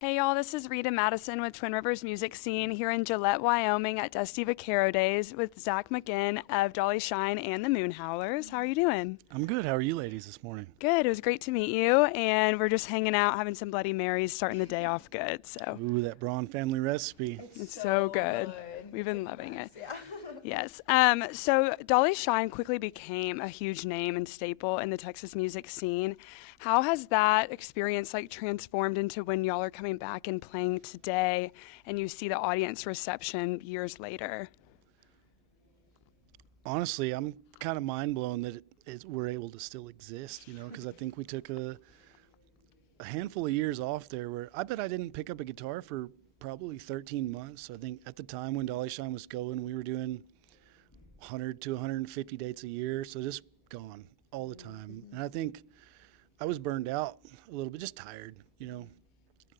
Hey y'all, this is Rita Madison with Twin Rivers Music Scene here in Gillette, Wyoming at Dusty Vaquero Days with Zack McGinn of Dolly Shine and the Moon Howlers. How are you doing? I'm good. How are you ladies this morning? Good. It was great to meet you, and we're just hanging out, having some Bloody Marys, starting the day off good. So Ooh, that Braun family recipe. it's so good. We've been loving it. Yes. So Dolly Shine quickly became a huge name and staple in the Texas music scene. How has that experience transformed into when y'all are coming back and playing today and you see the audience reception years later? Honestly, I'm kind of mind blown that we're able to still exist, because I think we took a handful of years off there where I bet I didn't pick up a guitar for probably 13 months. So I think at the time when Dolly Shine was going, we were doing 100 to 150 dates a year. So just gone all the time. And I think I was burned out a little bit, just tired.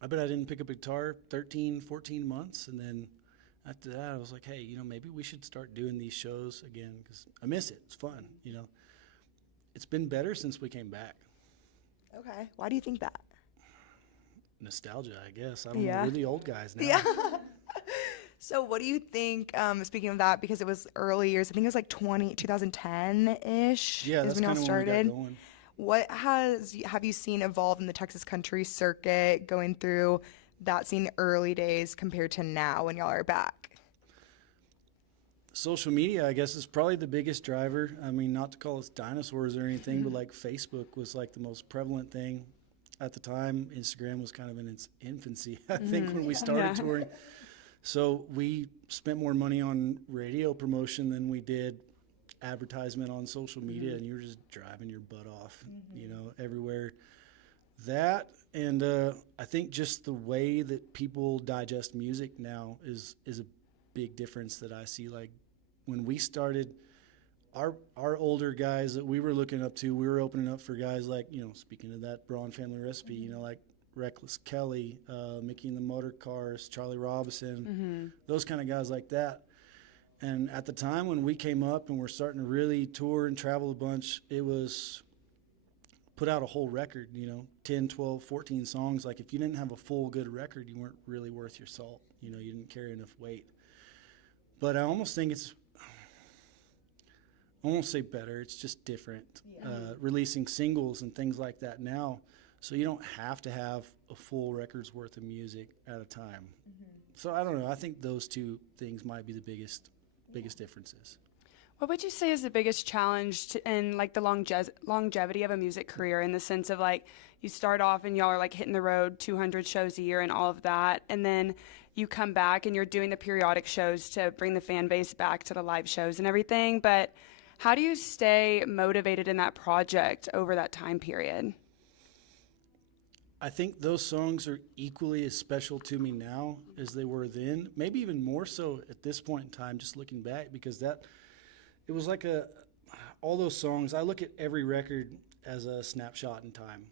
I bet I didn't pick up a guitar 13, 14 months. And then after that, I was like, hey, maybe we should start doing these shows again because I miss it. It's fun. It's been better since we came back. Okay. Why do you think that? Nostalgia, I guess. I don't know. Yeah. We're the old guys now. Yeah. So what do you think, speaking of that, because it was early years, I think it was like 2010-ish Yeah, is that's when y'all kind of when we started. got going. Have you seen evolve in the Texas country circuit going through that scene early days compared to now when y'all are back? Social media, I guess, is probably the biggest driver. I mean, not to call us dinosaurs or anything, but like Facebook was like the most prevalent thing at the time. Instagram was kind of in its infancy, I think, when we started Yeah. touring. So we spent more money on radio promotion than we did advertisement on social media, and you were just driving your butt off, everywhere. That and I think just the way that people digest music now is a big difference that I see. Like when we started, our older guys that we were looking up to, we were opening up for guys like, speaking of that Braun family recipe, like Reckless Kelly, Mickey and the Motor Cars, Charlie Robinson, those kind of guys like that. And at the time when we came up and we're starting to really tour and travel a bunch, it was put out a whole record, 10, 12, 14 songs. Like if you didn't have a full good record, you weren't really worth your salt. You didn't carry enough weight. But I almost think I won't say better, it's just different. Releasing singles and things like that now, so you don't have to have a full record's worth of music at a time. So I don't know. I think those two things might be the biggest differences. What would you say is the biggest challenge in the longevity of a music career, in the sense of you start off and y'all are hitting the road 200 shows a year and all of that, and then you come back and you're doing the periodic shows to bring the fan base back to the live shows and everything, but how do you stay motivated in that project over that time period? I think those songs are equally as special to me now as they were then, maybe even more so at this point in time, just looking back, because it was all those songs, I look at every record as a snapshot in time.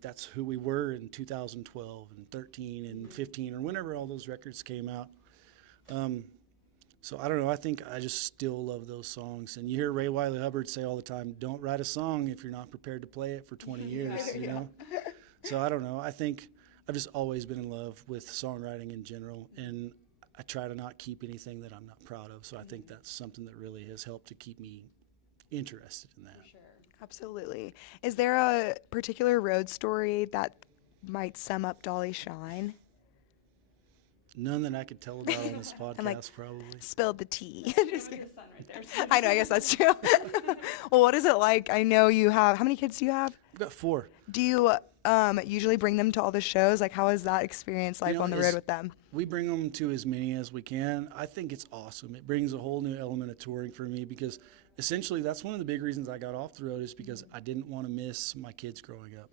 That's who we were in 2012 and 13 and 15 or whenever all those records came out. So I don't know, I think I just still love those songs. And you hear Ray Wiley Hubbard say all the time, don't write a song if you're not prepared to play it for 20 years, So I don't know. I think I've just always been in love with songwriting in general, and I try to not keep anything that I'm not proud of. So I think that's something that really has helped to keep me interested in that. Sure. Absolutely. Is there a particular road story that might sum up Dolly Shine? None that I could tell about on this podcast, probably. Spilled the tea. Just the sun right there. I know, I guess that's true. Well, what is it like? I know you have, how many kids do you have? I've got 4. Do you usually bring them to all the shows? How is that experience on the road with them? We bring them to as many as we can. I think it's awesome. It brings a whole new element of touring for me because essentially that's one of the big reasons I got off the road is because I didn't want to miss my kids growing up.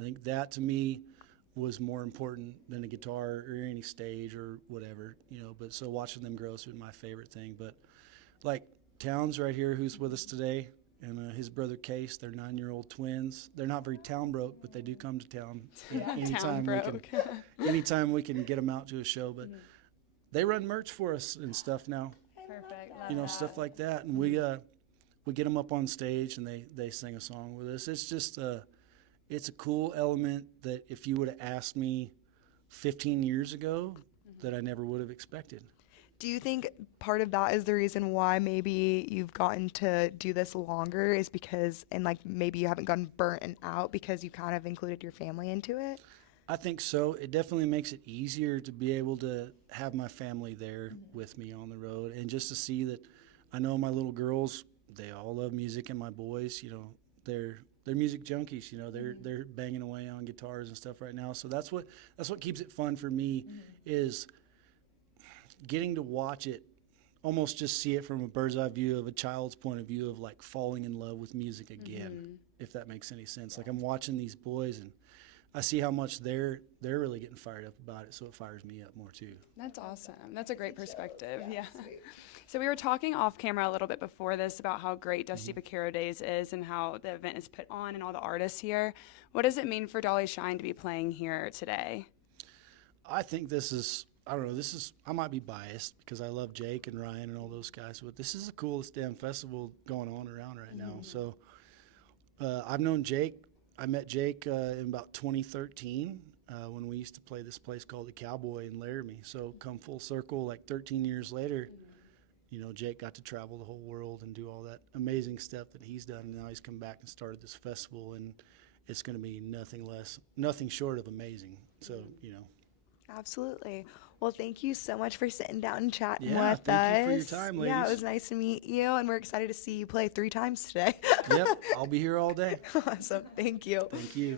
I think that to me was more important than a guitar or any stage or whatever, but so watching them grow has been my favorite thing. But like Towns right here, who's with us today, and his brother Case, they're 9-year-old twins. They're not very town broke, but they do come to town anytime we can get them out to a show. But they run merch for us and stuff now, Perfect. stuff like that. And we get them up on stage and they sing a song with us. It's just it's a cool element that if you would have asked me 15 years ago that I never would have expected. Do you think part of that is the reason why maybe you've gotten to do this longer is because, and like maybe you haven't gotten burnt and out because you kind of included your family into it? I think so. It definitely makes it easier to be able to have my family there with me on the road, and just to see that I know my little girls, they all love music, and my boys, you know, they're music junkies. You know, they're banging away on guitars and stuff right now. So that's what keeps it fun for me is getting to watch it, almost just see it from a bird's eye view of a child's point of view of like falling in love with music again, if that makes any sense. Like I'm watching these boys and I see how much they're really getting fired up about it, so it fires me up more too. That's awesome. That's a great perspective. Yeah. So we were talking off camera a little bit before this about how great Dusty Vaquero Days is and how the event is put on and all the artists here. What does it mean for Dolly Shine to be playing here today? I think this is, I don't know, I might be biased because I love Jake and Ryan and all those guys, but this is the coolest damn festival going on around right now. So I've known Jake. I met Jake in about 2013 when we used to play this place called the Cowboy in Laramie. So come full circle, like 13 years later, you know, Jake got to travel the whole world and do all that amazing stuff that he's done. And now he's come back and started this festival, and it's going to be nothing short of amazing. So, you know. Absolutely. Well, thank you so much for sitting down and chatting with us. Thank you for your time, ladies. Yeah, it was nice to meet you, and we're excited to see you play 3 times today. Yep, I'll be here all day. Awesome. Thank you. Thank you.